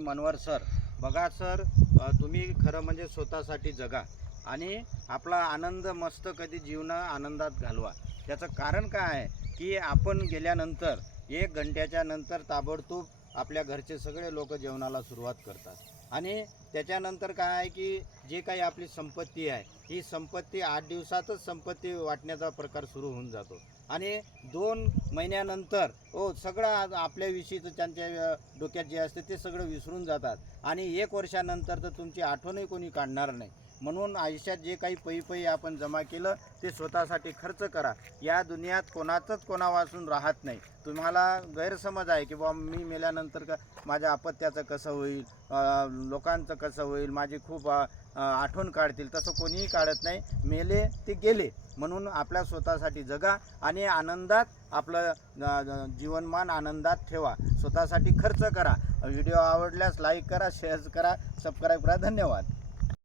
Manohar sir. बघा sir, तुम्ही खरं म्हणजे स्वतःसाठी जगा आणि आपला आनंद मस्त कधी जीवन आनंदात घालवा. त्याचं कारण काय आहे की आपण गेल्यानंतर 1 घंट्याच्या नंतर ताबडतोब आपल्या घरचे सगळे लोक जेवणाला सुरुवात करतात आणि त्याच्यानंतर काय आहे की जे काही आपली संपत्ती आहे ही संपत्ती 8 दिवसातच संपत्ती वाटण्याचा प्रकार सुरू होऊन जातो आणि 2 महिन्यानंतर सगळं आपल्याविषयीचं त्यांच्या डोक्यात जे असते ते सगळं विसरून जातात आणि 1 वर्षानंतर तर तुमची आठवणही कोणी काढणार नाही. म्हणून आयुष्यात जे काही पै आपण जमा केलं ते स्वतःसाठी खर्च करा. या दुनियात कोणाचंच कोणावाचून राहत नाही. तुम्हाला गैरसमज आहे की बाबा मी मेल्यानंतर का माझ्या अपत्याचं कसं होईल, लोकांचं कसं होईल, माझी खूप आठवण काढतील. तसं कोणीही काढत नाही. मेले ते गेले. म्हणून आपल्या स्वतःसाठी जगा आणि आनंदात आपलं जीवनमान आनंदात ठेवा. स्वतःसाठी खर्च करा. व्हिडिओ आवडल्यास लाईक करा, शेअर करा, सबस्क्राईब करा. धन्यवाद.